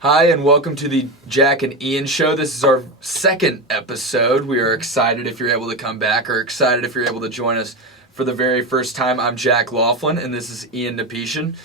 Hi, and welcome to the Jack and Ian Show. This is our second episode. We are excited if you're able to come back, or excited if you're able to join us for the very first time. I'm Jack Laughlin, and this is Ian Nepetian.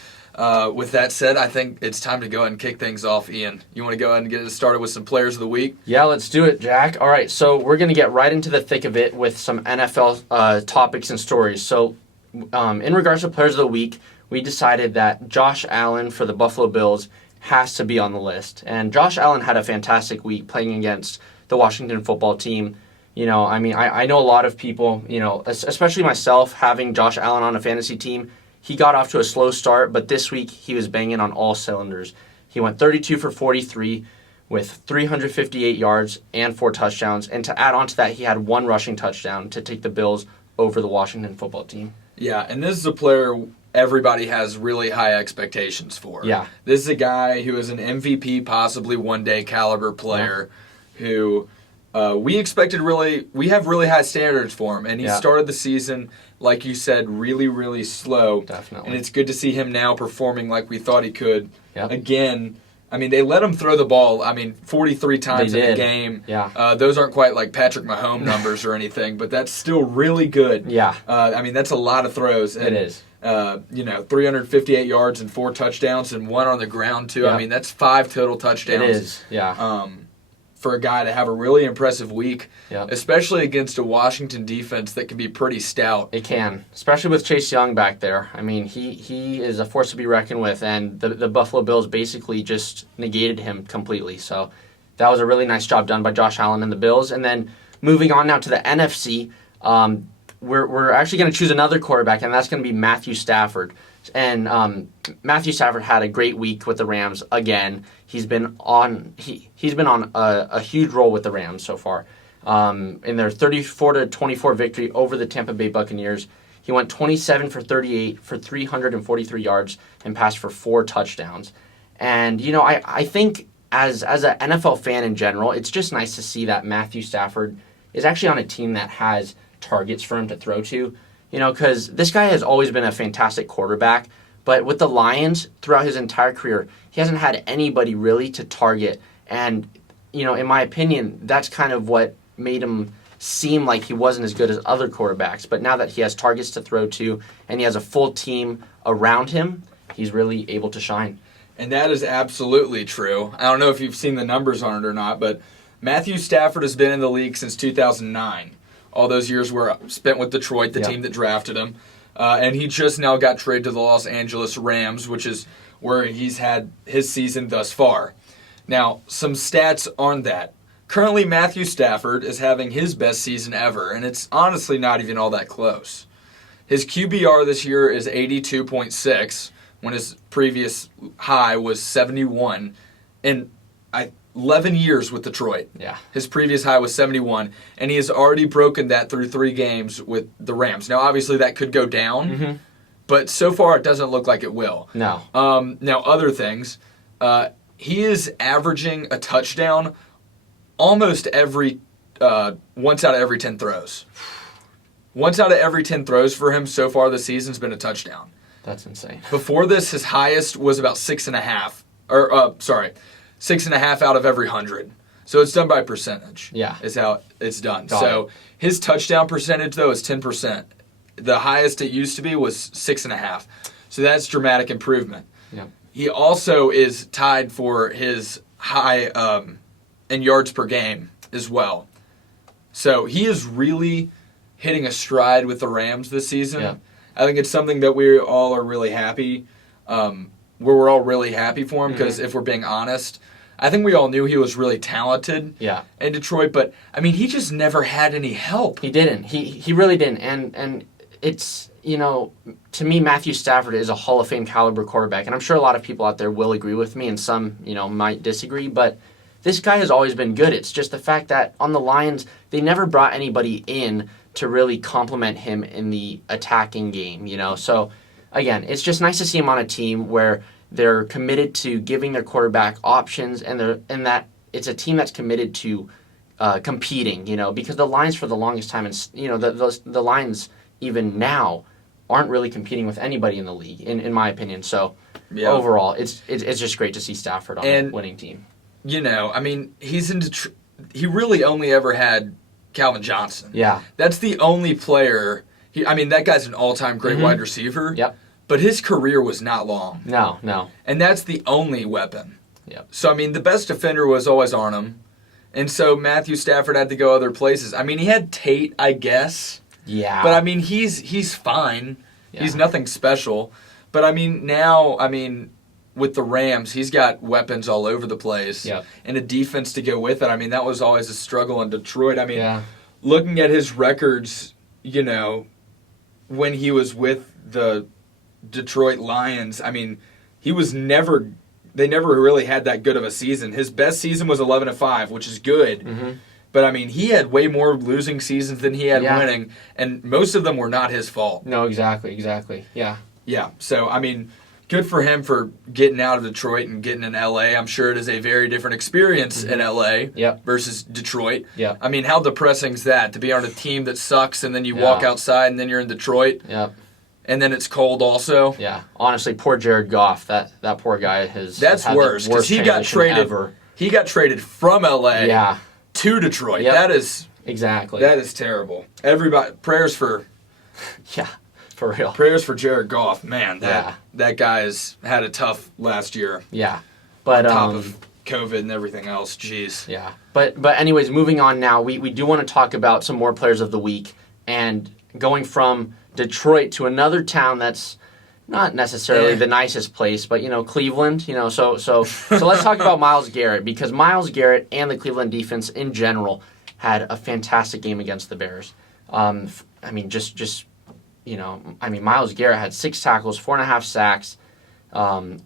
With that said, I think it's time to go ahead and kick things off. Ian, you want to go ahead and get us started with some players of the week? Yeah, let's do it, Jack. All right, so we're going to get right into the thick of it with some NFL topics and stories. So in regards to players of the week, we decided that Josh Allen for the Buffalo Bills has to be on the list. And Josh Allen had a fantastic week playing against the Washington football team. You know, I mean, I know a lot of people, you know, especially myself, having Josh Allen on a fantasy team. He got off to a slow start, but this week he was banging on all cylinders. He went 32 for 43 with 358 yards and 4 touchdowns. And to add on to that, he had 1 rushing touchdown to take the Bills over the Washington football team. Yeah, and this is a player everybody has really high expectations for. Yeah. This is a guy who is an MVP, possibly one-day caliber player who we have really high standards for him. And he started the season, like you said, really, really slow. Definitely. And it's good to see him now performing like we thought he could. Yep. Again, I mean, they let him throw the ball, 43 times in the game. Yeah. Those aren't quite like Patrick Mahomes numbers or anything, but that's still really good. Yeah. That's a lot of throws. And, it is. 358 yards and 4 touchdowns and 1 on the ground, too. Yep. I mean, that's 5 total touchdowns. It is, yeah. For a guy to have a really impressive week, Yep. especially against a Washington defense that can be pretty stout. It can, especially with Chase Young back there. I mean, he is a force to be reckoned with, and the Buffalo Bills basically just negated him completely. So that was a really nice job done by Josh Allen and the Bills. And then moving on now to the NFC, we're actually going to choose another quarterback, and that's going to be Matthew Stafford. And Matthew Stafford had a great week with the Rams again. He's been on a huge roll with the Rams so far. In their 34-24 victory over the Tampa Bay Buccaneers, he went 27 for 38 for 343 yards and passed for 4 touchdowns. And you know, I think as an NFL fan in general, it's just nice to see that Matthew Stafford is actually on a team that has targets for him to throw to. You know, because this guy has always been a fantastic quarterback, but with the Lions throughout his entire career, he hasn't had anybody really to target. And, you know, in my opinion, that's kind of what made him seem like he wasn't as good as other quarterbacks. But now that he has targets to throw to and he has a full team around him, he's really able to shine. And that is absolutely true. I don't know if you've seen the numbers on it or not, but Matthew Stafford has been in the league since 2009. All those years were spent with Detroit, the team that drafted him. And he just now got traded to the Los Angeles Rams, which is where he's had his season thus far. Now, some stats on that. Currently, Matthew Stafford is having his best season ever, and it's honestly not even all that close. His QBR this year is 82.6, when his previous high was 71. And 11 years with Detroit. Yeah. His previous high was 71, and he has already broken that through 3 games with the Rams. Now, obviously, that could go down, but so far it doesn't look like it will. No. Now, other things. He is averaging a touchdown almost once out of every 10 throws. Once out of every 10 throws for him so far this season has been a touchdown. That's insane. Before this, his highest was about 6.5. 6.5 out of every 100. So it's done by percentage. Yeah. Is how it's done. Got so it. His touchdown percentage, though, is 10%. The highest it used to be was 6.5. So that's dramatic improvement. Yeah. He also is tied for his high in yards per game as well. So he is really hitting a stride with the Rams this season. Yeah. I think it's something that we all are really happy we're all really happy for him because if we're being honest, I think we all knew he was really talented in Detroit, but I mean, he just never had any help. He didn't. He really didn't. And it's, you know, to me, Matthew Stafford is a Hall of Fame caliber quarterback, and I'm sure a lot of people out there will agree with me, and some, you know, might disagree, but this guy has always been good. It's just the fact that on the Lions, they never brought anybody in to really complement him in the attacking game, you know. So, again, it's just nice to see him on a team where they're committed to giving their quarterback options, and that it's a team that's committed to competing, you know, because the Lions for the longest time, and you know, the Lions even now aren't really competing with anybody in the league, in my opinion. So overall, it's just great to see Stafford on a winning team. I mean, he really only ever had Calvin Johnson. Yeah. That's the only player. That guy's an all-time great wide receiver. Yep. But his career was not long. No. And that's the only weapon. Yep. So, the best defender was always Arnhem. And so Matthew Stafford had to go other places. He had Tate, I guess. Yeah. But, he's fine. Yeah. He's nothing special. But, now, with the Rams, he's got weapons all over the place. Yep. And a defense to go with it. That was always a struggle in Detroit. Looking at his records, when he was with the Detroit Lions, he was they never really had that good of a season. His best season was 11-5, which is good. Mm-hmm. But, he had way more losing seasons than he had winning, and most of them were not his fault. No, exactly. Yeah. Yeah, so, good for him for getting out of Detroit and getting in L.A. I'm sure it is a very different experience in L.A. versus Detroit. Yeah. How depressing is that, to be on a team that sucks and then you walk outside and then you're in Detroit? Yeah. And then it's cold also. Yeah, honestly, poor Jared Goff. That poor guy has worse because he got traded. Ever. He got traded from LA Yeah. to Detroit. Yep. That is exactly. That is terrible. Everybody, prayers for. Yeah, for real. Prayers for Jared Goff. Man, that guy has had a tough last year. Yeah, but on top of COVID and everything else. Jeez. Yeah, but anyways, moving on now. We do want to talk about some more players of the week and going from Detroit to another town that's not necessarily the nicest place, but Cleveland. So let's talk about Myles Garrett, because Myles Garrett and the Cleveland defense in general had a fantastic game against the Bears. Myles Garrett had 6 tackles, 4.5 sacks. The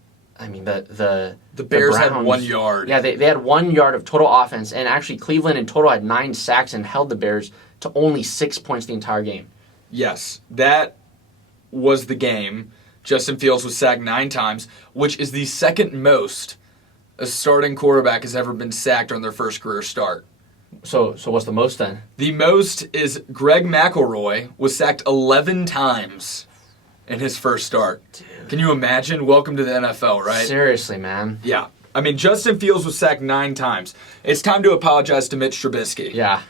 Bears Browns, had 1 yard. Yeah, they had 1 yard of total offense, and actually Cleveland in total had 9 sacks and held the Bears to only 6 points the entire game. Yes, that was the game. Justin Fields was sacked 9 times, which is the second most a starting quarterback has ever been sacked on their first career start. So what's the most then? The most is Greg McElroy was sacked 11 times in his first start. Dude. Can you imagine? Welcome to the NFL, right? Seriously, man. Yeah. Justin Fields was sacked 9 times. It's time to apologize to Mitch Trubisky. Yeah.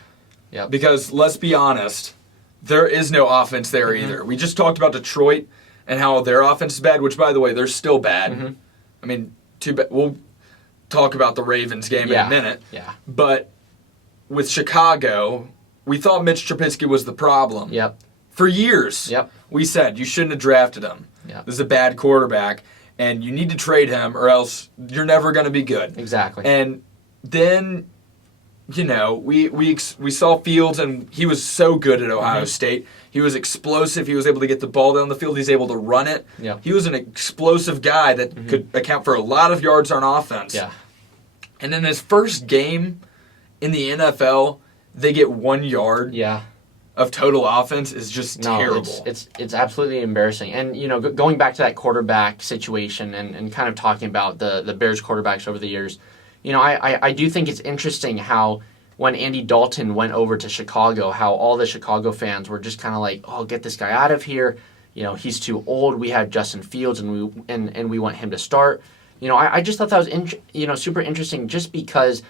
Yep. Because let's be honest, there is no offense there either. We just talked about Detroit and how their offense is bad, which, by the way, they're still bad. Too bad. We'll talk about the Ravens game in a minute. Yeah. But with Chicago, we thought Mitch Trubisky was the problem. Yep. For years, we said you shouldn't have drafted him. Yep. This is a bad quarterback, and you need to trade him or else you're never going to be good. Exactly. And then, we saw Fields, and he was so good at Ohio State. He was explosive. He was able to get the ball down the field. He's able to run it. Yep. He was an explosive guy that could account for a lot of yards on offense. Yeah. And in his first game in the NFL, they get 1 yard of total offense is just terrible. It's absolutely embarrassing. And, going back to that quarterback situation and kind of talking about the Bears quarterbacks over the years, I do think it's interesting how when Andy Dalton went over to Chicago, how all the Chicago fans were just kind of like, oh, get this guy out of here. He's too old. We had Justin Fields, and we want him to start. I just thought that was super interesting, just because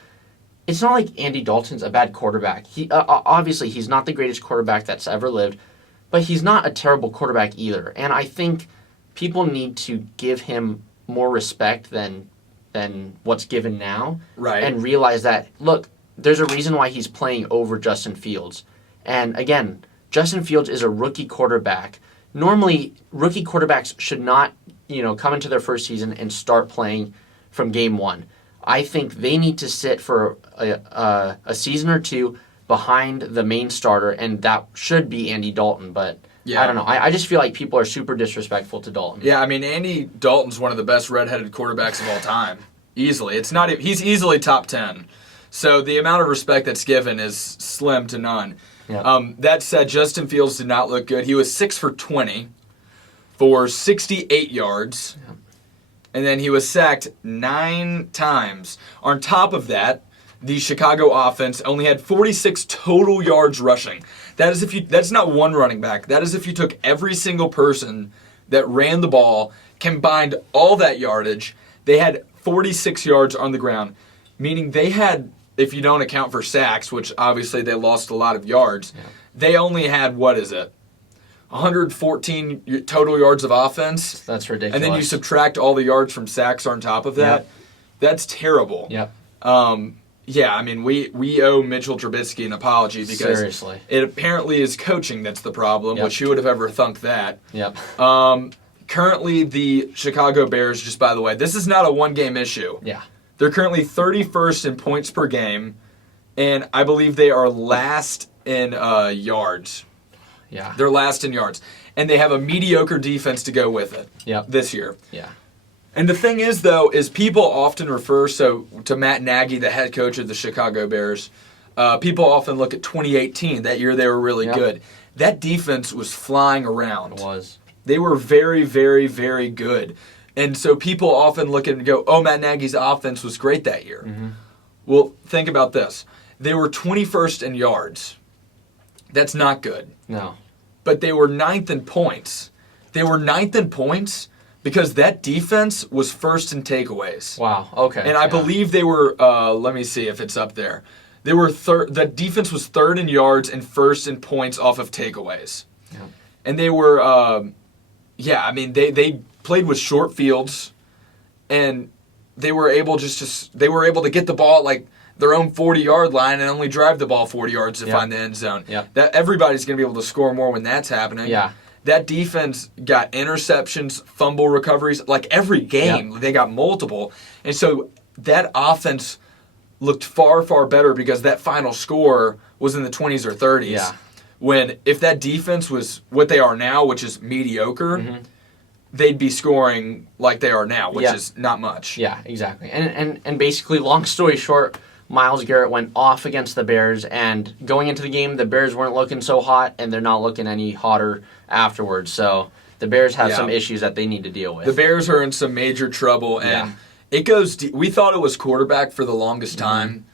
it's not like Andy Dalton's a bad quarterback. He obviously he's not the greatest quarterback that's ever lived, but he's not a terrible quarterback either. And I think people need to give him more respect than what's given now, right? And realize that, look, there's a reason why he's playing over Justin Fields. And again, Justin Fields is a rookie quarterback. Normally, rookie quarterbacks should not, come into their first season and start playing from game 1. I think they need to sit for a season or two behind the main starter, and that should be Andy Dalton. But I don't know. I just feel like people are super disrespectful to Dalton. Yeah, Andy Dalton's one of the best redheaded quarterbacks of all time. Easily. He's easily top 10. So the amount of respect that's given is slim to none. Yeah. That said, Justin Fields did not look good. He was 6 for 20 for 68 yards. Yeah. And then he was sacked 9 times. On top of that, the Chicago offense only had 46 total yards rushing. That's not one running back. That is if you took every single person that ran the ball combined all that yardage, they had 46 yards on the ground, meaning they had, if you don't account for sacks, which obviously they lost a lot of yards, they only had, 114 total yards of offense. That's ridiculous. And then you subtract all the yards from sacks on top of that. Yep. That's terrible. Yep. Yeah, I mean, we owe Mitchell Trubisky an apology because Seriously. It apparently is coaching that's the problem, which who would have ever thunk that? Yep. Currently, the Chicago Bears, just by the way, this is not a one-game issue. Yeah. They're currently 31st in points per game, and I believe they are last in yards. Yeah. They're last in yards. And they have a mediocre defense to go with it this year. Yeah. And the thing is, though, is people often refer to Matt Nagy, the head coach of the Chicago Bears. People often look at 2018. That year they were really good. That defense was flying around. It was. They were very, very, very good. And so people often look at it and go, oh, Matt Nagy's offense was great that year. Mm-hmm. Well, think about this. They were 21st in yards. That's not good. No. But they were 9th in points. They were 9th in points because that defense was first in takeaways. Wow, okay. And I believe they were, let me see if it's up there. They were the defense was 3rd in yards and 1st in points off of takeaways. Yeah. And they were, they played with short fields, and they were able to get the ball at like their own 40-yard line and only drive the ball 40 yards to find the end zone. Yep. That everybody's going to be able to score more when that's happening. Yeah. That defense got interceptions, fumble recoveries, like every game. They got multiple. And so that offense looked far, far better because that final score was in the 20s or 30s. Yeah. When if that defense was what they are now, which is mediocre, they'd be scoring like they are now, which is not much. Yeah, exactly. And basically, long story short, Myles Garrett went off against the Bears, and going into the game, the Bears weren't looking so hot, and they're not looking any hotter afterwards. So the Bears have some issues that they need to deal with. The Bears are in some major trouble, and it goes deep. We thought it was quarterback for the longest time.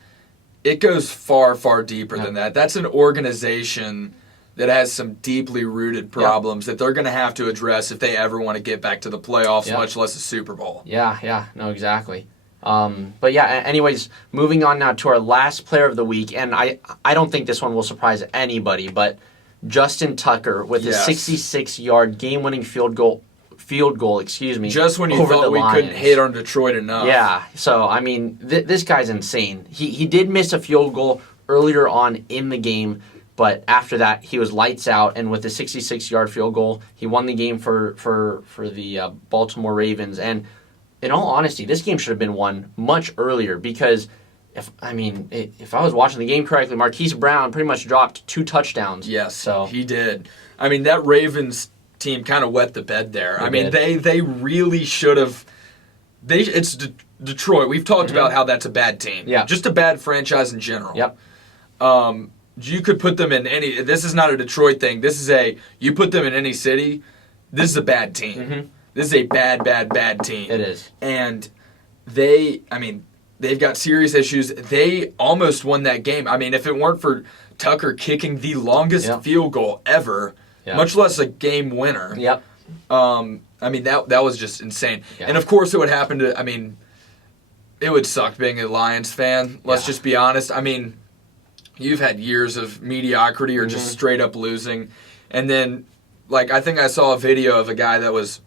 It goes far, far deeper than that. That's an organization that has some deeply rooted problems that they're going to have to address if they ever want to get back to the playoffs, much less a Super Bowl. Yeah, no, exactly. But yeah, anyways, moving on now to our last player of the week, and I don't think this one will surprise anybody, but Justin Tucker with his 66-yard game-winning field goal, just when you thought we couldn't hit on Detroit enough. Yeah, so, I mean, this guy's insane. He did miss a field goal earlier on in the game, but after that, he was lights out, and with a 66-yard field goal, he won the game for the Baltimore Ravens. And in all honesty, this game should have been won much earlier because if I was watching the game correctly, Marquise Brown pretty much dropped 2 touchdowns. Yes, so he did. I mean, that Ravens team kind of wet the bed there. They really should have. It's Detroit. We've talked about how that's a bad team. Yeah, just a bad franchise in general. Yep. You could put them in any. This is not a Detroit thing. This is you put them in any city. This is a bad team. Mm-hmm. This is a bad, bad, bad team. It is. And they've got serious issues. They almost won that game. I mean, if it weren't for Tucker kicking the longest field goal ever, much less a game winner. Yep. That was just insane. Yeah. And of course, it would happen to. I mean, it would suck being a Lions fan. Let's just be honest. I mean, you've had years of mediocrity or just straight up losing, and then, I think I saw a video of a guy that was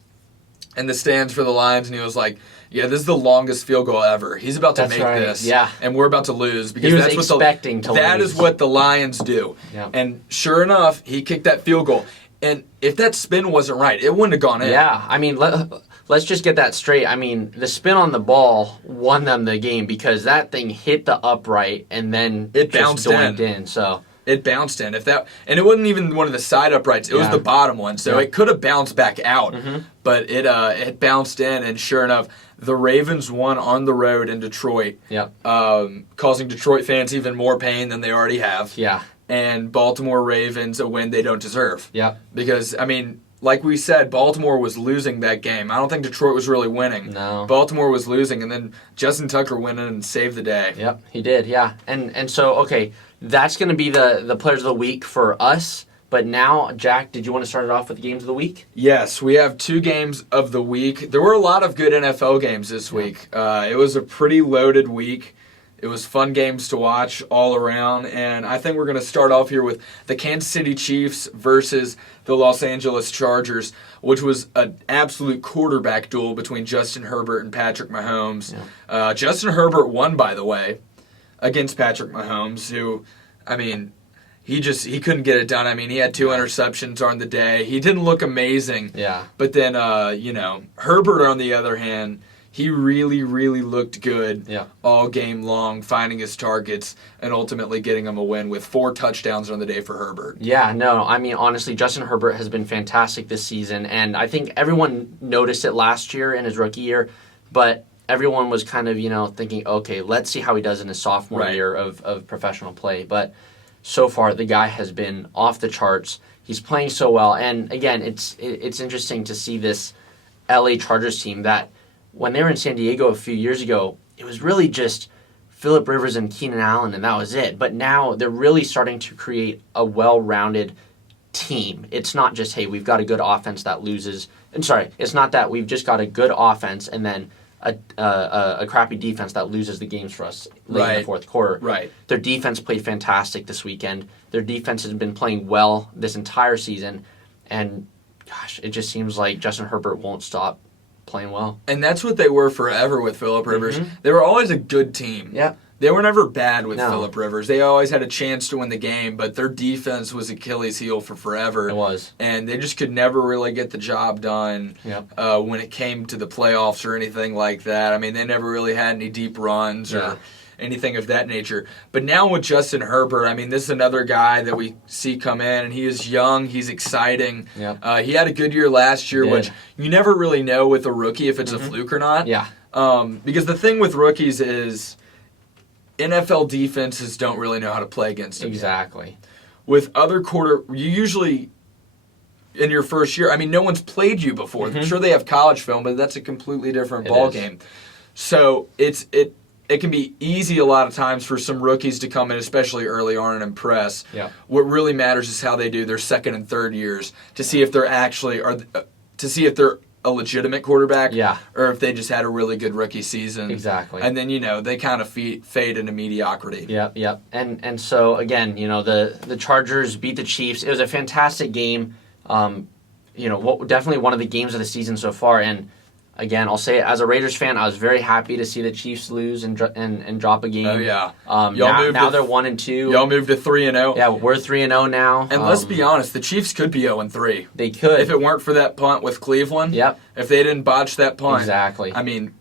in the stands for the Lions, and he was like, "Yeah, this is the longest field goal ever. He's about to make this, and we're about to lose because he was expecting to lose. That is what the Lions do." Yeah. And sure enough, he kicked that field goal. And if that spin wasn't right, it wouldn't have gone in. Yeah, I mean, let's just get that straight. I mean, the spin on the ball won them the game because that thing hit the upright and then it bounced in. So it bounced in. And it wasn't even one of the side uprights. It was the bottom one. So it could have bounced back out. But it bounced in, and sure enough, the Ravens won on the road in Detroit, causing Detroit fans even more pain than they already have. Yeah. And Baltimore Ravens a win they don't deserve. Yeah. Because, I mean, like we said, Baltimore was losing that game. I don't think Detroit was really winning. No. Baltimore was losing, and then Justin Tucker went in and saved the day. Yep, he did, yeah. And so, okay, that's going to be the players of the week for us. But now, Jack, did you want to start it off with the games of the week? Yes, we have 2 games of the week. There were a lot of good NFL games this week. It was a pretty loaded week. It was fun games to watch all around, and I think we're going to start off here with the Kansas City Chiefs versus the Los Angeles Chargers, which was an absolute quarterback duel between Justin Herbert and Patrick Mahomes. Yeah. Justin Herbert won, by the way, against Patrick Mahomes, who, I mean, he couldn't get it done. I mean, he had 2 interceptions on the day. He didn't look amazing. Yeah. But then, Herbert, on the other hand, he really, really looked good all game long, finding his targets and ultimately getting him a win with 4 touchdowns on the day for Herbert. Yeah, no, I mean, honestly, Justin Herbert has been fantastic this season, and I think everyone noticed it last year in his rookie year, but everyone was kind of, thinking, okay, let's see how he does in his sophomore year of professional play. But so far, the guy has been off the charts. He's playing so well, and again, it's interesting to see this LA Chargers team that when they were in San Diego a few years ago, it was really just Phillip Rivers and Keenan Allen, and that was it. But now they're really starting to create a well-rounded team. It's not just, hey, we've got a good offense that loses. It's not that we've just got a good offense and then a crappy defense that loses the games for us late in the fourth quarter. Right. Their defense played fantastic this weekend. Their defense has been playing well this entire season, and gosh, it just seems like Justin Herbert won't stop playing well. And that's what they were forever with Phillip Rivers. Mm-hmm. They were always a good team. Yeah. They were never bad with Phillip Rivers. They always had a chance to win the game, but their defense was Achilles' heel for forever. It was. And they just could never really get the job done when it came to the playoffs or anything like that. I mean, they never really had any deep runs or anything of that nature. But now with Justin Herbert, I mean, this is another guy that we see come in, and he is young. He's exciting. He had a good year last year, which you never really know with a rookie if it's a fluke or not. Yeah. Because the thing with rookies is NFL defenses don't really know how to play against them. Exactly. With other you usually, in your first year, I mean, no one's played you before. Mm-hmm. Sure, they have college film, but that's a completely different ball game. So it can be easy a lot of times for some rookies to come in, especially early on, and impress. Yeah. What really matters is how they do their second and third years to see if they're actually a legitimate quarterback, or if they just had a really good rookie season. Exactly. And then, they kind of fade into mediocrity. Yep. And so, again, the Chargers beat the Chiefs. It was a fantastic game. Definitely one of the games of the season so far. And, again, I'll say it, as a Raiders fan, I was very happy to see the Chiefs lose and drop a game. Oh, yeah. Now they're 1-2. Y'all moved to 3-0. Yeah, we're 3-0 now. And let's be honest, the Chiefs could be 0-3. They could. If it weren't for that punt with Cleveland. Yep. If they didn't botch that punt. Exactly. I mean,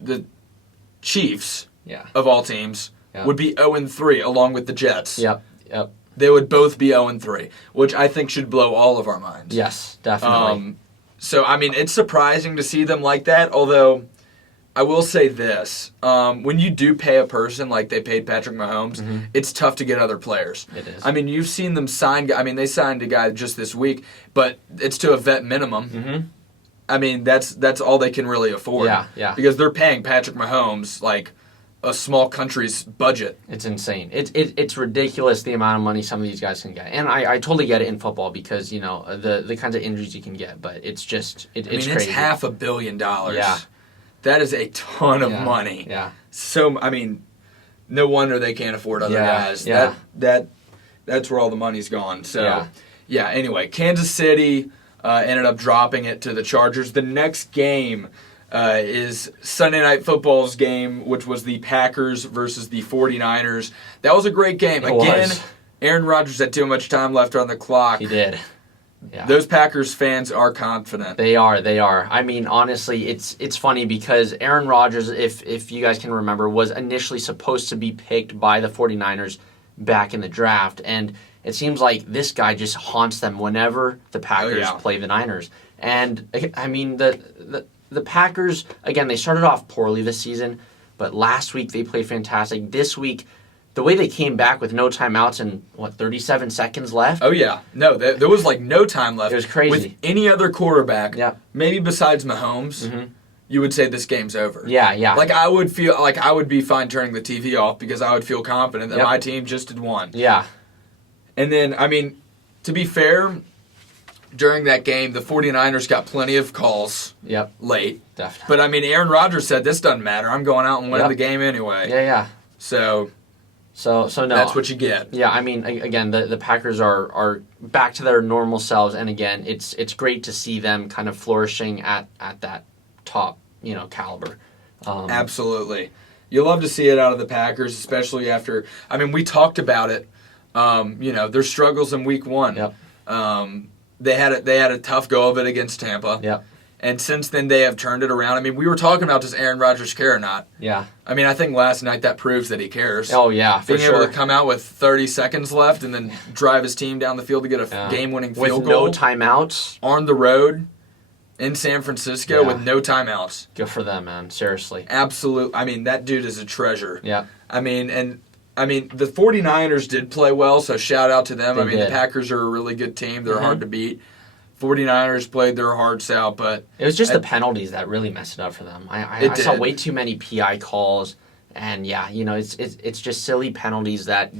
the Chiefs, of all teams, would be 0-3 along with the Jets. Yep. They would both be 0-3, which I think should blow all of our minds. Yes, definitely. So, I mean, it's surprising to see them like that, although I will say this. When you do pay a person like they paid Patrick Mahomes, it's tough to get other players. It is. I mean, you've seen them sign – I mean, they signed a guy just this week, but it's to a vet minimum. Mm-hmm. I mean, that's all they can really afford. Yeah. Because they're paying Patrick Mahomes like a small country's budget. It's insane. It's ridiculous the amount of money some of these guys can get. And I totally get it in football because, the kinds of injuries you can get. But it's just, it's crazy. It's $500 million. Yeah. That is a ton of money. Yeah. So, I mean, no wonder they can't afford other guys. Yeah. That's where all the money's gone. So, anyway, Kansas City ended up dropping it to the Chargers. The next game is Sunday Night Football's game, which was the Packers versus the 49ers. That was a great game. Again, Aaron Rodgers had too much time left on the clock. He did. Yeah. Those Packers fans are confident. They are. I mean, honestly, it's funny because Aaron Rodgers, if you guys can remember, was initially supposed to be picked by the 49ers back in the draft, and it seems like this guy just haunts them whenever the Packers play the Niners. And, I mean, the Packers, again, they started off poorly this season, but last week they played fantastic. This week, the way they came back with no timeouts and, 37 seconds left? Oh, yeah. No, there was no time left. It was crazy. With any other quarterback, maybe besides Mahomes, you would say this game's over. Yeah. Like, I would be fine turning the TV off because I would feel confident that my team just had won. Yeah. And then, I mean, to be fair, during that game, the 49ers got plenty of calls late. Definitely. But, I mean, Aaron Rodgers said, this doesn't matter. I'm going out and winning the game anyway. Yeah. So no. That's what you get. Yeah, I mean, again, the Packers are back to their normal selves, and again, it's great to see them kind of flourishing at that top, caliber. Absolutely. You love to see it out of the Packers, especially after, I mean, we talked about it, their struggles in week 1. Yep. They had a tough go of it against Tampa. Yep. And since then, they have turned it around. I mean, we were talking about, does Aaron Rodgers care or not? Yeah. I mean, I think last night that proves that he cares. Oh, yeah, for Being able to come out with 30 seconds left and then drive his team down the field to get a game-winning field goal. With no timeouts. On the road in San Francisco with no timeouts. Good for them, man. Seriously. Absolutely. I mean, that dude is a treasure. Yeah. I mean, the 49ers did play well, so shout out to them. They did. The Packers are a really good team. They're hard to beat. 49ers played their hearts out, but it was just the penalties that really messed it up for them. I saw way too many PI calls, and it's just silly penalties that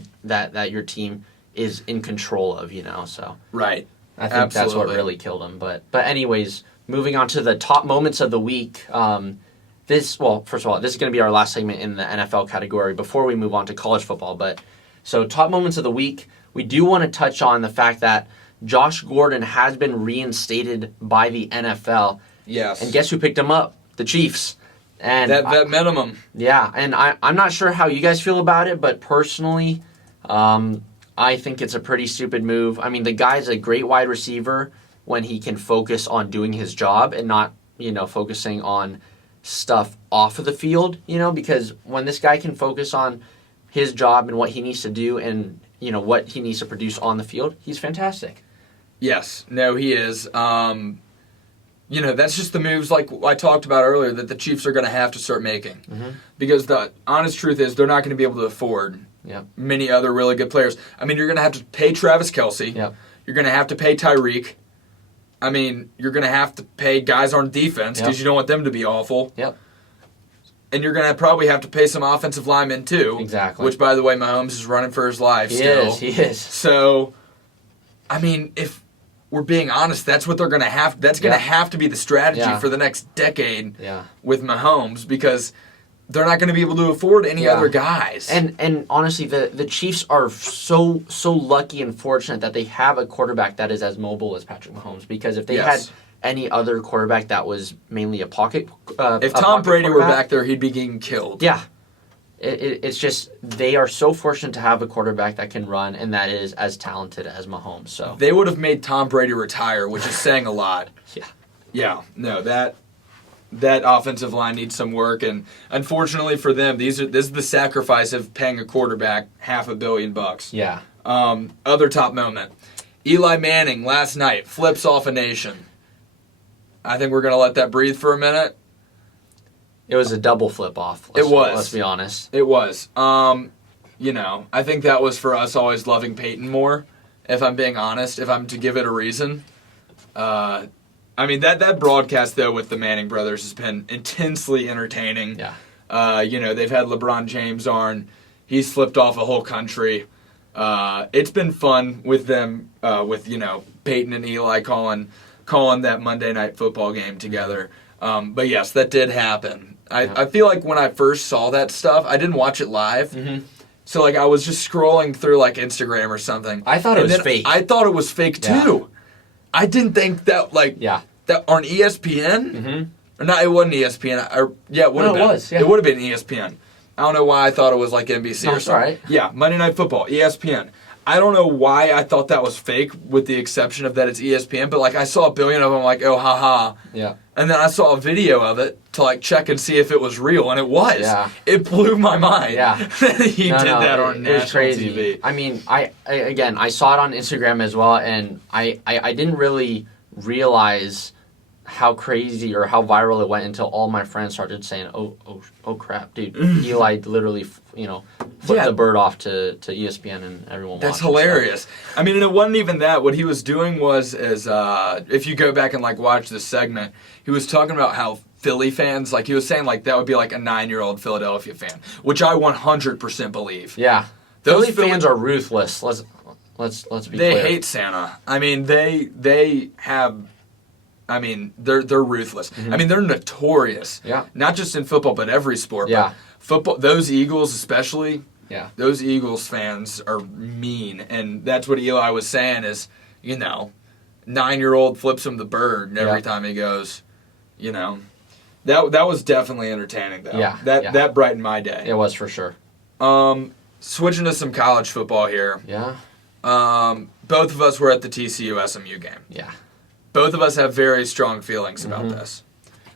your team is in control of, So right, I think that's what really killed them. But anyways, moving on to the top moments of the week. First of all, this is going to be our last segment in the NFL category before we move on to college football. But so top moments of the week, we do want to touch on the fact that Josh Gordon has been reinstated by the NFL. Yes. And guess who picked him up? The Chiefs. And that minimum. Yeah, and I'm not sure how you guys feel about it, but personally, I think it's a pretty stupid move. I mean, the guy's a great wide receiver when he can focus on doing his job and not, focusing on stuff off of the field, because when this guy can focus on his job and what he needs to do and, what he needs to produce on the field, he's fantastic. Yes. No, he is. That's just the moves like I talked about earlier that the Chiefs are going to have to start making. Mm-hmm. Because the honest truth is they're not going to be able to afford many other really good players. I mean, you're going to have to pay Travis Kelce. Yep. You're going to have to pay Tyreek. I mean, you're going to have to pay guys on defense because you don't want them to be awful. Yep. And you're going to probably have to pay some offensive linemen too. Exactly. Which, by the way, Mahomes is running for his life still. He is. So, I mean, if we're being honest, that's what they're going to have. That's going to have to be the strategy for the next decade with Mahomes because they're not going to be able to afford any other guys. And honestly, the Chiefs are so lucky and fortunate that they have a quarterback that is as mobile as Patrick Mahomes. Because if they had any other quarterback that was mainly a pocket, if Tom Brady were back there, he'd be getting killed. Yeah. It's just they are so fortunate to have a quarterback that can run and that is as talented as Mahomes. So they would have made Tom Brady retire, which is saying a lot. Yeah. No, that offensive line needs some work, and unfortunately for them, this is the sacrifice of paying a quarterback $500 million. Yeah. Other top moment: Eli Manning last night flips off a nation. I think we're going to let that breathe for a minute. It was a double flip off. Let's be honest. It was. I think that was for us always loving Peyton more, if I'm being honest, if I'm to give it a reason. I mean, that broadcast, though, with the Manning brothers has been intensely entertaining. Yeah. They've had LeBron James on. He's flipped off a whole country. It's been fun with them, with Peyton and Eli calling that Monday Night Football game together. But yes, that did happen. I feel like when I first saw that stuff, I didn't watch it live. Mm-hmm. So I was just scrolling through Instagram or something. I thought it was fake. I thought it was fake too. I didn't think that that on ESPN. Mm-hmm. Or not, it wasn't ESPN. It would have been. It was. Yeah. It would have been ESPN. I don't know why I thought it was NBC or something. Right. Yeah, Monday Night Football, ESPN. I don't know why I thought that was fake, with the exception of that it's ESPN. But I saw a billion of them, oh haha. Yeah. And then I saw a video of it to check and see if it was real, and it was. Yeah. It blew my mind. Yeah. He did that on national TV. I mean, I saw it on Instagram as well, and I didn't really realize how crazy or how viral it went until all my friends started saying, "Oh crap, dude! Eli literally, flipped the bird off to ESPN and everyone." That's hilarious. I mean, and it wasn't even that. What he was doing was, if you go back and watch this segment, he was talking about how Philly fans, he was saying that would be a 9-year-old Philadelphia fan, which I 100% believe. Yeah, Philly fans are ruthless. Let's Let's be They clear. hate Santa. I mean, they have. I mean, they're ruthless. I mean, they're notorious. Yeah. Not just in football, but every sport. Yeah. But football, those Eagles especially. Yeah. Those Eagles fans are mean, and that's what Eli was saying. Is 9-year-old flips him the bird every time he goes. That was definitely entertaining though. Yeah. That brightened my day. It was for sure. Switching to some college football here. Yeah. Both of us were at the TCU SMU game. Yeah. Both of us have very strong feelings about this.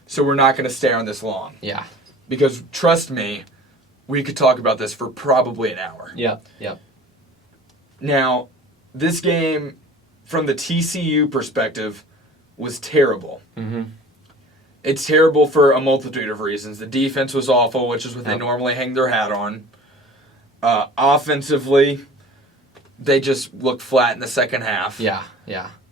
So we're not going to stay on this long. Yeah. Because trust me, we could talk about this for probably an hour. Yep. Now, this game, from the TCU perspective, was terrible. It's terrible for a multitude of reasons. The defense was awful, which is what they normally hang their hat on. Offensively, they just looked flat in the second half. Yeah.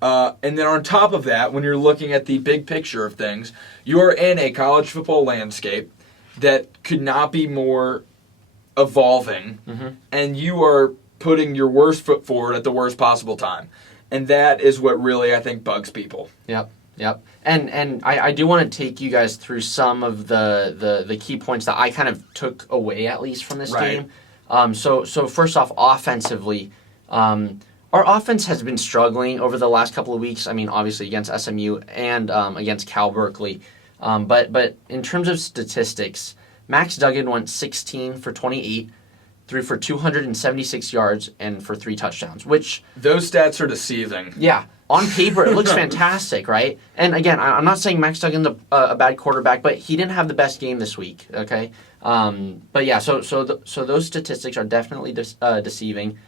And then on top of that, when you're looking at the big picture of things, you are in a college football landscape that could not be more evolving, and you are putting your worst foot forward at the worst possible time. And that is what really, I think, bugs people. Yep. And I do want to take you guys through some of the key points that I kind of took away, at least, from this game. So first off, offensively, our offense has been struggling over the last couple of weeks. I mean, obviously against SMU and against Cal Berkeley. But in terms of statistics, Max Duggan went 16 for 28, threw for 276 yards and for 3 touchdowns, which... Those stats are deceiving. Yeah. On paper, it looks fantastic, right? And again, I'm not saying Max Duggan's a bad quarterback, but he didn't have the best game this week, okay? But yeah, so those statistics are definitely deceiving.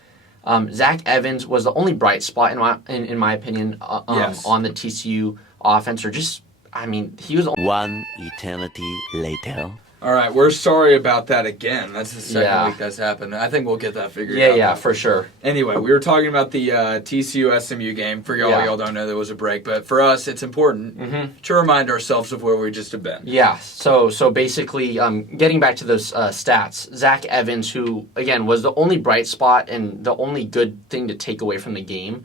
Zach Evans was the only bright spot in my opinion on the TCU offense, or just, I mean, he was... One eternity later. All right, we're sorry about that again. That's the second week that's happened. I think we'll get that figured out. Yeah, for sure. Anyway, we were talking about the TCU SMU game. For y'all don't know there was a break, but for us, it's important to remind ourselves of where we just have been. Yeah, so basically, getting back to those stats, Zach Evans, who, again, was the only bright spot and the only good thing to take away from the game,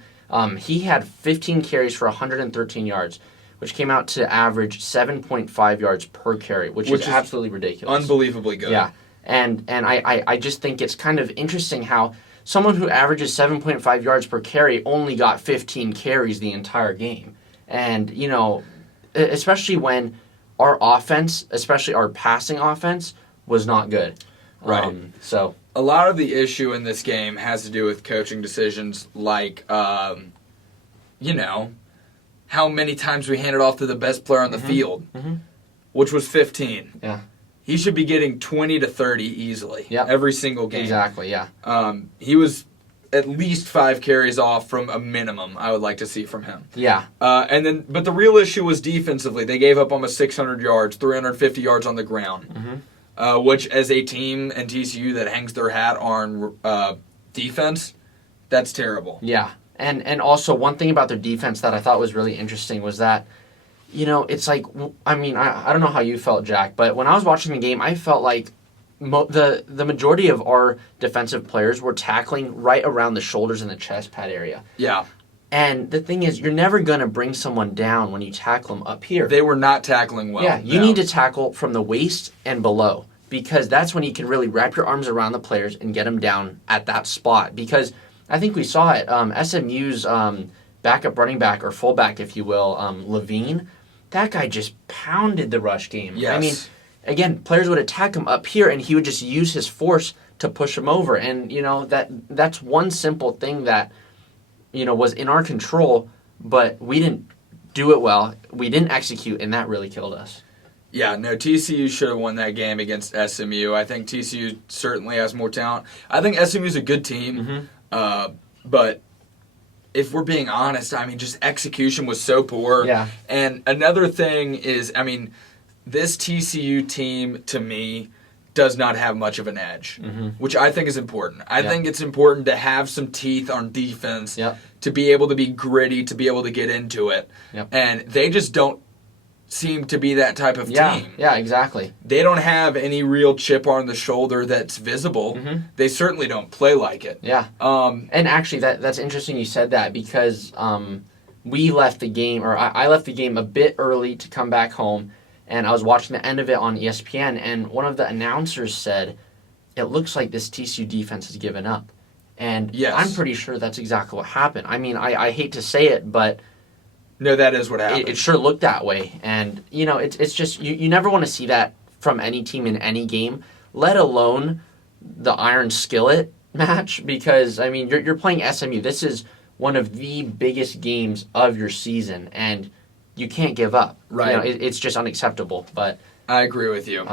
he had 15 carries for 113 yards, which came out to average 7.5 yards per carry, which is absolutely ridiculous. Unbelievably good. Yeah, and I just think it's kind of interesting how someone who averages 7.5 yards per carry only got 15 carries the entire game. And, especially when our offense, especially our passing offense, was not good. Right. So a lot of the issue in this game has to do with coaching decisions like, how many times we handed off to the best player on the field, which was 15. Yeah. He should be getting 20 to 30 easily every single game. Exactly, yeah. He was at least 5 carries off from a minimum I would like to see from him. Yeah. But the real issue was defensively. They gave up almost 600 yards, 350 yards on the ground, which as a team and TCU that hangs their hat on defense, that's terrible. Yeah. And also, one thing about their defense that I thought was really interesting was that, it's like, I mean, I don't know how you felt, Jack, but when I was watching the game, I felt like the majority of our defensive players were tackling right around the shoulders and the chest pad area. Yeah. And the thing is, you're never going to bring someone down when you tackle them up here. They were not tackling well. Yeah, you need to tackle from the waist and below, because that's when you can really wrap your arms around the players and get them down at that spot. Because I think we saw it. SMU's backup running back, or fullback, if you will, Levine, that guy just pounded the rush game. Yes. I mean, again, players would attack him up here, and he would just use his force to push him over. And, that's one simple thing that, was in our control, but we didn't do it well. We didn't execute, and that really killed us. Yeah, no, TCU should have won that game against SMU. I think TCU certainly has more talent. I think SMU's a good team. But if we're being honest, I mean, just execution was so poor. Yeah. And another thing is, I mean, this TCU team, to me, does not have much of an edge, which I think is important. I think it's important to have some teeth on defense, to be able to be gritty, to be able to get into it. And they just don't seem to be that type of team. Yeah, exactly. They don't have any real chip on the shoulder that's visible. Mm-hmm. They certainly don't play like it. Yeah. And actually, that's interesting you said that because we left the game, or I left the game a bit early to come back home, and I was watching the end of it on ESPN, and one of the announcers said, it looks like this TCU defense has given up. And yes. I'm pretty sure that's exactly what happened. I mean, I hate to say it, but... No, that is what happened. It sure looked that way. And, it's just, you never want to see that from any team in any game, let alone the Iron Skillet match, because, I mean, you're playing SMU. This is one of the biggest games of your season, and you can't give up. Right. It's just unacceptable. But I agree with you.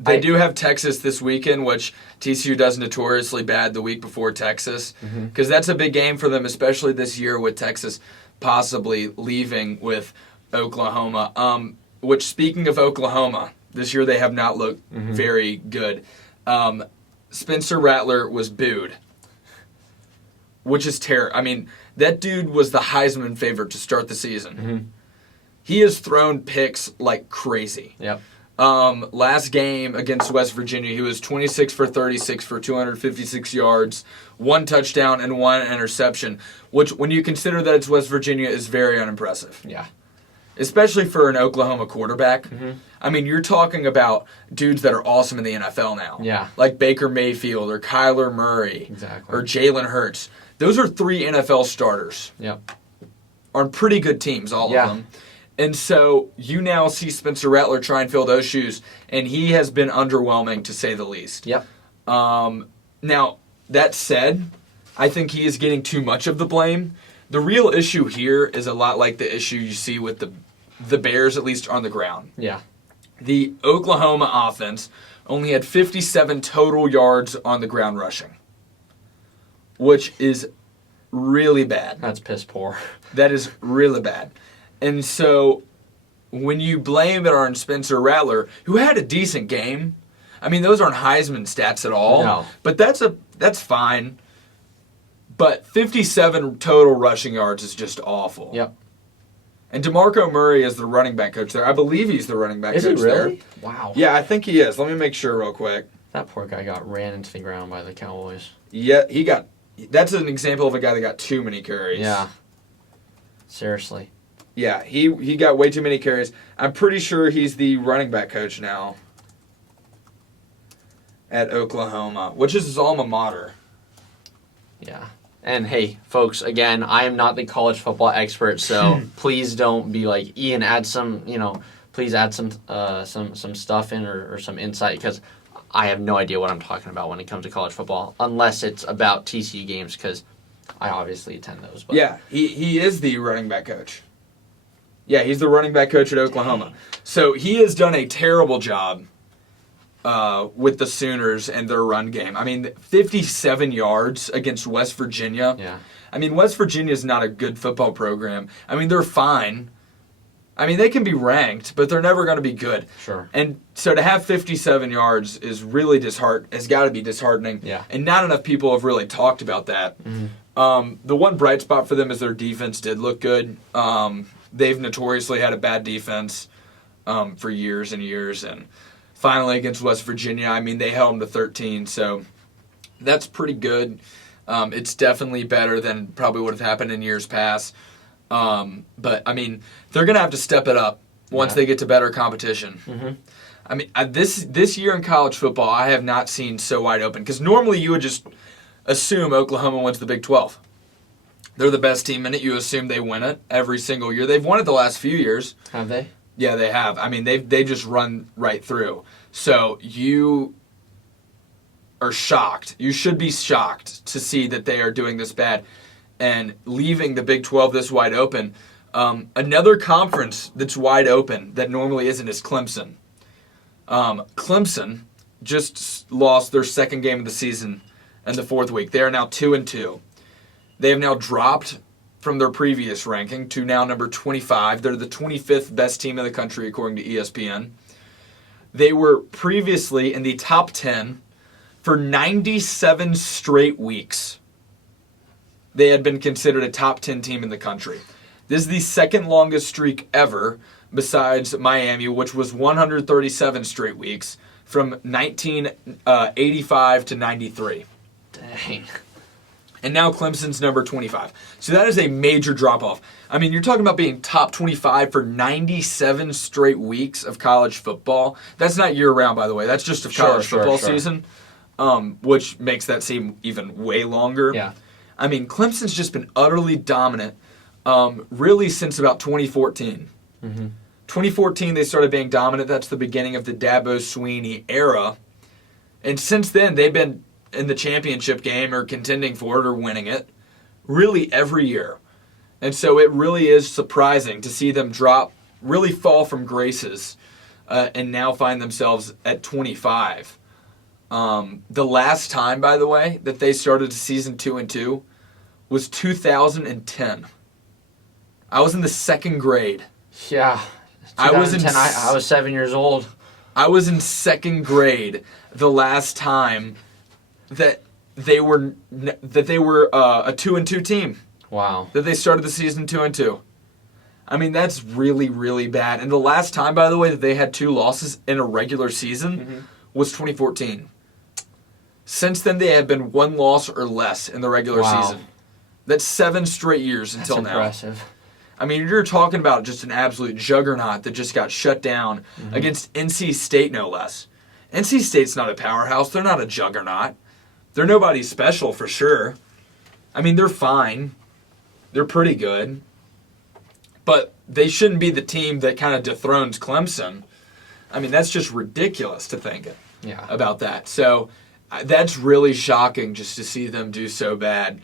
They do have Texas this weekend, which TCU does notoriously bad the week before Texas, because that's a big game for them, especially this year with Texas possibly leaving with Oklahoma. Which, speaking of Oklahoma, this year they have not looked very good. Spencer Rattler was booed, which is terrible. I mean, that dude was the Heisman favorite to start the season. He has thrown picks like crazy. Yep. Last game against West Virginia, he was 26 for 36 for 256 yards, 1 touchdown, and 1 interception, which, when you consider that it's West Virginia, is very unimpressive. Yeah. Especially for an Oklahoma quarterback. I mean, you're talking about dudes that are awesome in the NFL now. Yeah. Like Baker Mayfield or Kyler Murray. Exactly. Or Jalen Hurts. Those are 3 NFL starters. Yep. On pretty good teams, all of them. And so you now see Spencer Rattler try and fill those shoes, and he has been underwhelming, to say the least. Yep. Now, that said, I think he is getting too much of the blame. The real issue here is a lot like the issue you see with the Bears, at least on the ground. Yeah. The Oklahoma offense only had 57 total yards on the ground rushing, which is really bad. That's piss poor. That is really bad. And so when you blame it on Spencer Rattler, who had a decent game, I mean, those aren't Heisman stats at all. No. But that's fine. But 57 total rushing yards is just awful. Yep. And DeMarco Murray is the running back coach there. I believe he's the running back coach there. Is he really? Wow. Yeah, I think he is. Let me make sure real quick. That poor guy got ran into the ground by the Cowboys. Yeah, that's an example of a guy that got too many carries. Yeah. Seriously. Yeah, he got way too many carries. I'm pretty sure he's the running back coach now at Oklahoma, which is his alma mater. Yeah. And hey, folks, again, I am not the college football expert, so please don't be like, Ian, add some, please add some stuff in or some insight, because I have no idea what I'm talking about when it comes to college football, unless it's about TCU games, because I obviously attend those. But. Yeah, he is the running back coach. Yeah, he's the running back coach at Oklahoma. So he has done a terrible job with the Sooners and their run game. I mean, 57 yards against West Virginia. Yeah. I mean, West Virginia is not a good football program. I mean, they're fine. I mean, they can be ranked, but they're never going to be good. Sure. And so to have 57 yards is really has got to be disheartening. Yeah. And not enough people have really talked about that. The one bright spot for them is their defense did look good. They've notoriously had a bad defense for years and years. And finally against West Virginia, I mean, they held them to 13. So that's pretty good. It's definitely better than probably would have happened in years past. But, I mean, they're going to have to step it up once they get to better competition. I mean, this year in college football, I have not seen so wide open. Because normally you would just assume Oklahoma wins the Big 12. They're the best team in it. You assume they win it every single year. They've won it the last few years. Have they? Yeah, they have. I mean, they just run right through. So you are shocked. You should be shocked to see that they are doing this bad and leaving the Big 12 this wide open. Another conference that's wide open that normally isn't is Clemson. Clemson just lost their second game of the season in the 4th week. They are now 2-2. They have now dropped from their previous ranking to now number 25. They're the 25th best team in the country according to ESPN. They were previously in the top 10 for 97 straight weeks. They had been considered a top 10 team in the country. This is the second longest streak ever besides Miami, which was 137 straight weeks from 1985 to 93. Dang. And now Clemson's number 25. So that is a major drop-off. I mean, you're talking about being top 25 for 97 straight weeks of college football. That's not year-round, by the way. That's just of college football season, which makes that seem even way longer. Yeah. I mean, Clemson's just been utterly dominant really since about 2014. 2014, they started being dominant. That's the beginning of the Dabo Swinney era. And since then, they've been in the championship game or contending for it or winning it really every year. And so it really is surprising to see them really fall from graces and now find themselves at 25. The last time, by the way, that they started season 2-2 was 2010. I was in the second grade. Yeah. I was 7 years old. I was in second grade the last time that they were a 2-2 team. Wow. That they started the season 2-2. I mean, that's really, really bad. And the last time, by the way, that they had 2 losses in a regular season was 2014. Since then, they have been 1 loss or less in the regular season. That's 7 straight years until now. That's impressive. I mean, you're talking about just an absolute juggernaut that just got shut down against NC State, no less. NC State's not a powerhouse. They're not a juggernaut. They're nobody special for sure. I mean, they're fine. They're pretty good. But they shouldn't be the team that kind of dethrones Clemson. I mean, that's just ridiculous to think about that. So that's really shocking just to see them do so bad.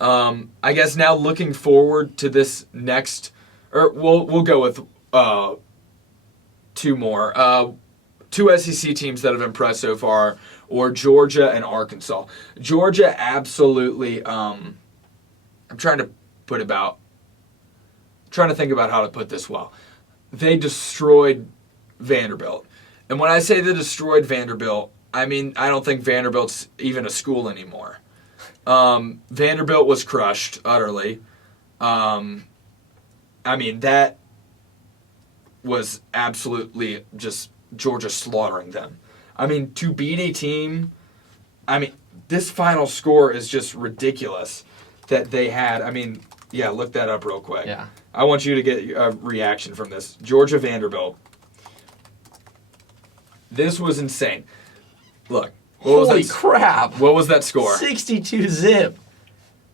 I guess now looking forward to this next, or we'll go with 2 more. 2 SEC teams that have impressed so far, or Georgia and Arkansas. Georgia absolutely. I'm trying to think about how to put this well. They destroyed Vanderbilt, and when I say they destroyed Vanderbilt, I mean I don't think Vanderbilt's even a school anymore. Vanderbilt was crushed utterly. I mean, that was absolutely just Georgia slaughtering them. I mean, to beat a team, I mean, this final score is just ridiculous that they had. I mean, yeah, look that up real quick. Yeah. I want you to get a reaction from this. Georgia Vanderbilt. This was insane. Look. Holy crap. What was that score? 62-zip.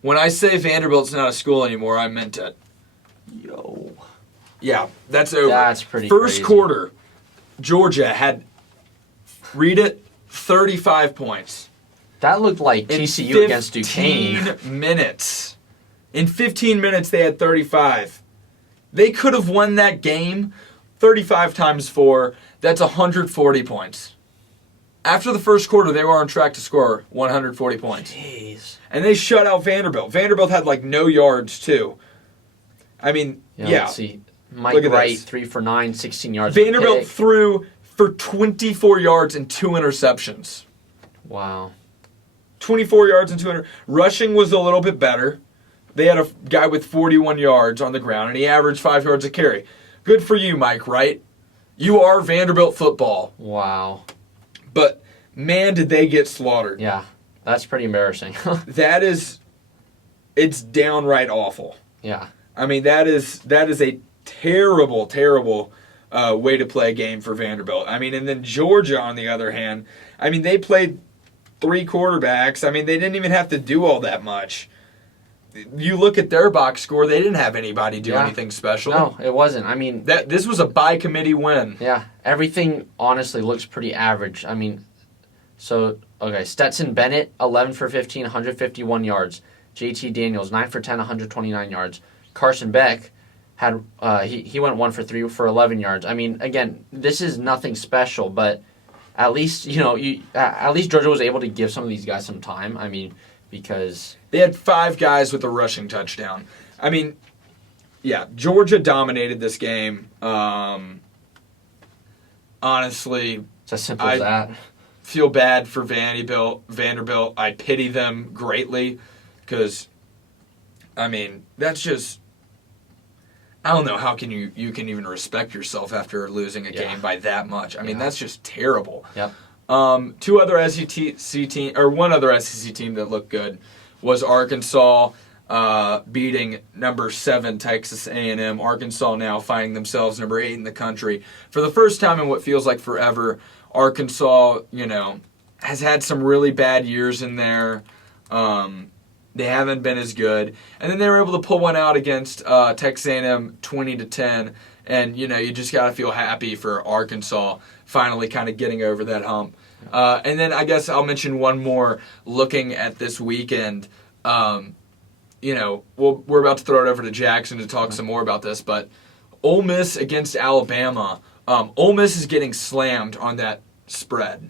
When I say Vanderbilt's not a school anymore, I meant it. Yo. Yeah, that's over. That's pretty First crazy. quarter, Georgia had, read it, 35 points. That looked like TCU against Duquesne. 15 minutes. In 15 minutes, they had 35. They could have won that game 35 times 4. That's 140 points. After the first quarter, they were on track to score 140 points. Jeez. And they shut out Vanderbilt. Vanderbilt had like no yards, too. I mean, yeah. Let's see. Mike Wright, 3 for 9, 16 yards. Vanderbilt threw for 24 yards and 2 interceptions. Wow. 24 yards and 200. Rushing was a little bit better. They had a guy with 41 yards on the ground, and he averaged 5 yards a carry. Good for you, Mike Wright. You are Vanderbilt football. Wow. But, man, did they get slaughtered. Yeah, that's pretty embarrassing. It's downright awful. Yeah. I mean, that is a terrible, terrible way to play a game for Vanderbilt. I mean, and then Georgia, on the other hand, I mean, they played 3 quarterbacks. I mean, they didn't even have to do all that much. You look at their box score, they didn't have anybody do anything special. No, it wasn't. I mean, this was a by-committee win. Yeah, everything honestly looks pretty average. I mean, Stetson Bennett, 11 for 15, 151 yards. JT Daniels, 9 for 10, 129 yards. Carson Beck had he went 1 for 3 for 11 yards. I mean, again, this is nothing special, but at least at least Georgia was able to give some of these guys some time. I mean, because they had 5 guys with a rushing touchdown. I mean, yeah, Georgia dominated this game. Honestly, it's as simple as that. Feel bad for Vanderbilt. I pity them greatly because, I mean, that's just. I don't know how can you can even respect yourself after losing a game by that much. I mean, that's just terrible. Yep. Two other SEC team, or one other SEC team that looked good was Arkansas beating number 7 Texas A&M. Arkansas now finding themselves number 8 in the country for the first time in what feels like forever. Arkansas, has had some really bad years in there. They haven't been as good, and then they were able to pull one out against Texas A&M 20-10. And you just gotta feel happy for Arkansas finally kind of getting over that hump. And then I guess I'll mention one more. Looking at this weekend, we're about to throw it over to Jackson to talk some more about this, but Ole Miss against Alabama. Ole Miss is getting slammed on that spread.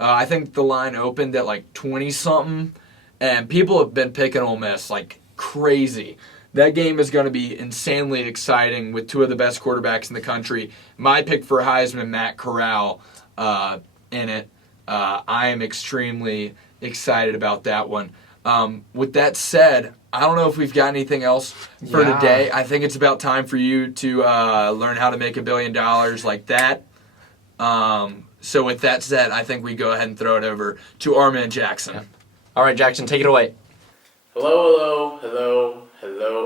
I think the line opened at like 20-something, and people have been picking Ole Miss like crazy. That game is going to be insanely exciting with two of the best quarterbacks in the country. My pick for Heisman, Matt Corral, in it. I am extremely excited about that one. With that said, I don't know if we've got anything else for today. I think it's about time for you to learn how to make $1 billion like that. So with that said, I think we go ahead and throw it over to Armin and Jackson. Yep. All right, Jackson, take it away. Hello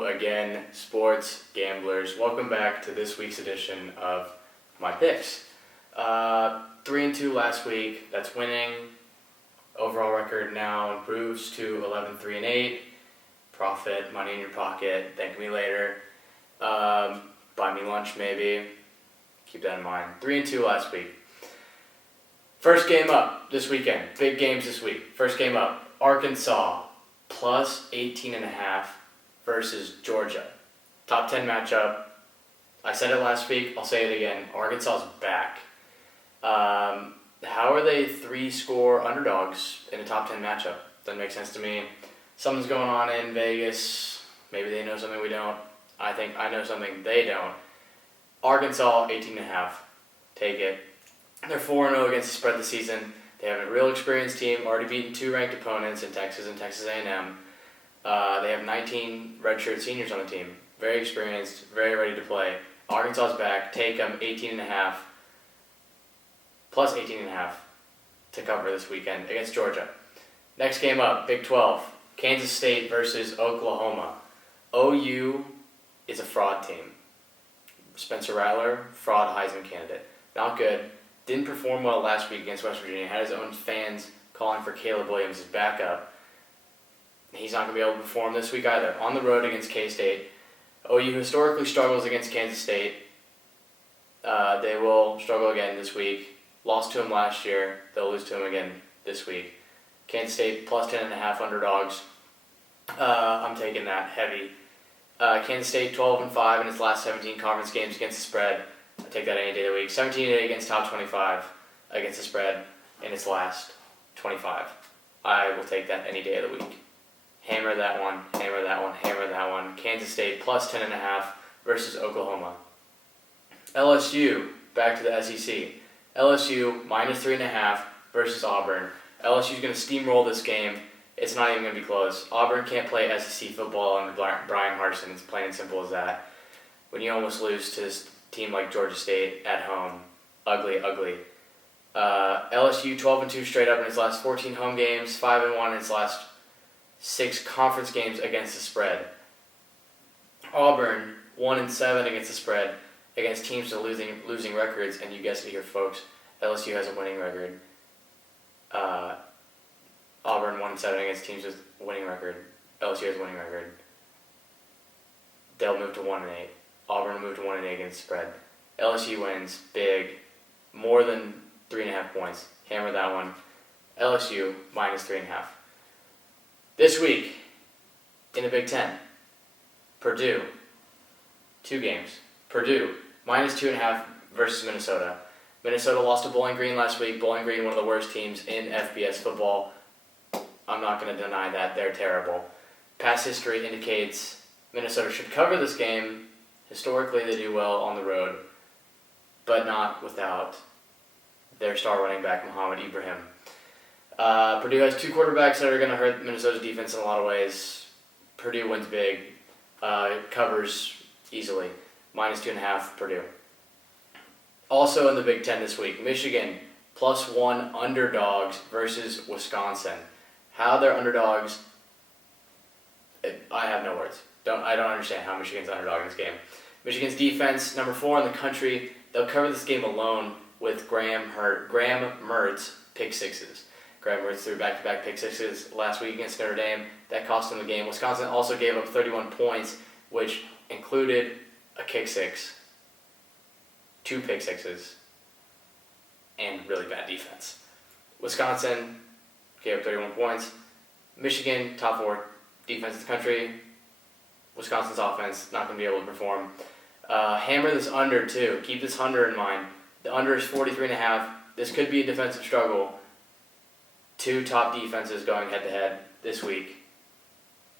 again, sports gamblers. Welcome back to this week's edition of my picks. 3-2 last week. That's winning. Overall record now improves to 11-3-8. Profit, money in your pocket. Thank me later. Buy me lunch maybe. Keep that in mind. 3-2 last week. First game up this weekend. Big games this week. First game up. Arkansas plus 18.5 versus Georgia. Top 10 matchup. I said it last week. I'll say it again. Arkansas's back. How are they 3-score underdogs in a top 10 matchup? Doesn't make sense to me. Something's going on in Vegas. Maybe they know something we don't. I think I know something they don't. Arkansas 18.5. Take it. They're 4-0 against the spread this season. They have a real experienced team, already beaten 2 ranked opponents in Texas and Texas A&M. They have 19 redshirt seniors on the team. Very experienced, very ready to play. Arkansas's back. Take them 18.5, plus 18.5 to cover this weekend against Georgia. Next game up, Big 12. Kansas State versus Oklahoma. OU is a fraud team. Spencer Rattler, fraud Heisman candidate. Not good. Didn't perform well last week against West Virginia. Had his own fans calling for Caleb Williams' backup. He's not going to be able to perform this week either. On the road against K-State. OU historically struggles against Kansas State. They will struggle again this week. Lost to him last year. They'll lose to him again this week. Kansas State plus 10.5 underdogs. I'm taking that heavy. Kansas State 12-5 in its last 17 conference games against the spread. I take that any day of the week. 17-8 against top 25 against the spread in its last 25. I will take that any day of the week. Hammer that one, hammer that one, hammer that one. Kansas State plus 10.5 versus Oklahoma. LSU, back to the SEC. LSU minus 3.5 versus Auburn. LSU's going to steamroll this game. It's not even going to be close. Auburn can't play SEC football under Brian Harsin. It's plain and simple as that. When you almost lose to this team like Georgia State at home, ugly. LSU 12-2 straight up in its last 14 home games, 5-1 in its last 6 conference games against the spread. Auburn 1-7 against the spread against teams with losing records, and you guessed it here, folks. LSU has a winning record. Auburn 1-7 against teams with winning record. LSU has a winning record. They'll move to 1-8. Auburn will move to 1-8 against the spread. LSU wins big, more than 3.5 points. Hammer that one. LSU minus 3.5. This week in the Big Ten, Purdue, 2 games. Purdue minus 2.5 versus Minnesota. Minnesota lost to Bowling Green last week. Bowling Green, one of the worst teams in FBS football. I'm not going to deny that. They're terrible. Past history indicates Minnesota should cover this game. Historically, they do well on the road, but not without their star running back, Muhammad Ibrahim. Purdue has 2 quarterbacks that are going to hurt Minnesota's defense in a lot of ways. Purdue wins big, covers easily. -2.5 Purdue. Also in the Big Ten this week, Michigan +1 underdogs versus Wisconsin. How they're underdogs, I have no words. I don't understand how Michigan's underdog in this game. Michigan's defense, number 4 in the country. They'll cover this game alone with Graham Mertz pick sixes. Graham Mertz threw back-to-back pick sixes last week against Notre Dame. That cost them the game. Wisconsin also gave up 31 points, which included a kick six, 2 pick sixes, and really bad defense. Wisconsin gave up 31 points. Michigan, top 4 defense in the country. Wisconsin's offense not going to be able to perform. Hammer this under, too. Keep this under in mind. The under is 43.5. This could be a defensive struggle. 2 top defenses going head-to-head this week.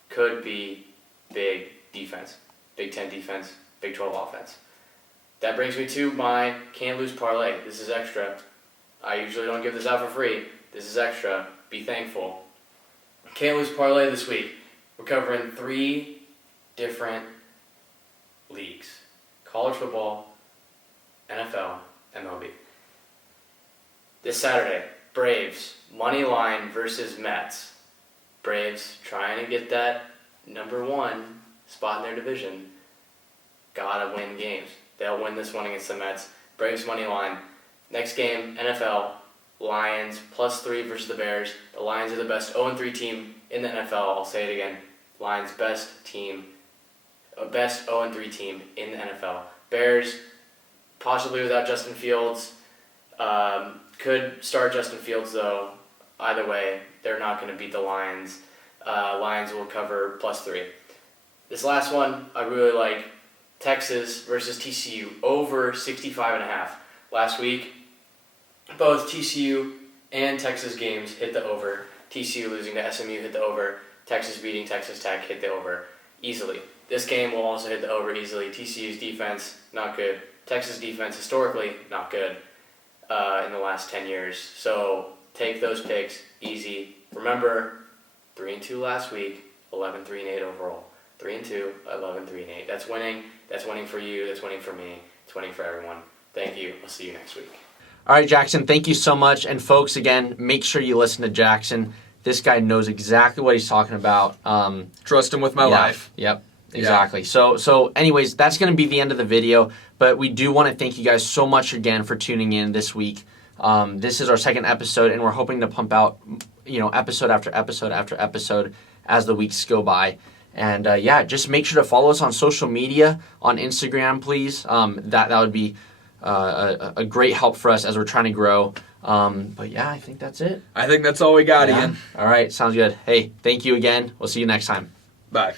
Could be big defense. Big 10 defense, Big 12 offense. That brings me to my can't lose parlay. This is extra. I usually don't give this out for free. This is extra. Be thankful. Can't lose parlay this week. We're covering 3 different leagues. College football, NFL, MLB. This Saturday, Braves, money line versus Mets. Braves trying to get that number 1 spot in their division. Gotta win games. They'll win this one against the Mets. Braves money line. Next game, NFL. Lions +3 versus the Bears. The Lions are the best 0-3 team in the NFL. I'll say it again. Lions best 0-3 team in the NFL. Bears, possibly without Justin Fields. Could start Justin Fields though. Either way, they're not going to beat the Lions. Lions will cover +3. This last one, I really like. Texas versus TCU, over 65.5. Last week, both TCU and Texas games hit the over. TCU losing to SMU hit the over. Texas beating Texas Tech hit the over easily. This game will also hit the over easily. TCU's defense, not good. Texas defense, historically, not good in the last 10 years. So take those picks easy. Remember, 3-2 last week, 11-3-8 overall. 3-2, 11-3-8. That's winning. That's winning for you. That's winning for me. It's winning for everyone. Thank you. I'll see you next week. All right, Jackson, thank you so much. And folks, again, make sure you listen to Jackson. This guy knows exactly what he's talking about. Trust him with my life. Yep, exactly. Yeah. So anyways, that's going to be the end of the video. But we do want to thank you guys so much again for tuning in this week. This is our 2nd episode, and we're hoping to pump out, episode after episode after episode as the weeks go by. And just make sure to follow us on social media, on Instagram, please. That would be a great help for us as we're trying to grow. But yeah, I think that's it. I think that's all we got, Ian. All right, sounds good. Hey, thank you again. We'll see you next time. Bye.